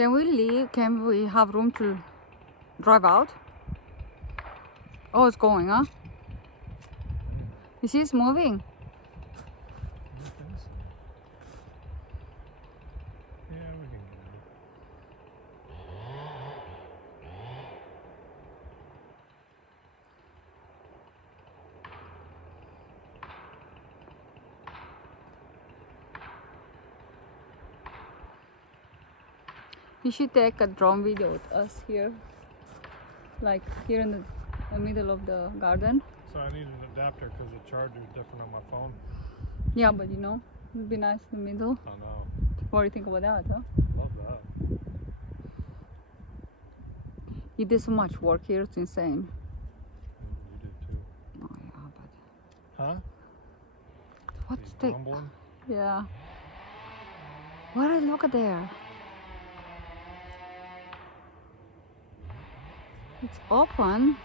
Can we leave? Can we have room to drive out? Oh, it's going, huh? You see it's moving. I think so. Yeah, we can get out. You should take a drone video with us here. Like here in the middle of the garden. So I need an adapter because the charger is different on my phone. Yeah, but you know, it'd be nice in the middle. I know. What do you think about that, huh? Love that. You did so much work here, it's insane. You did too. Oh yeah, but Huh? what's He's the grumbling? yeah. What, look at there. It's open.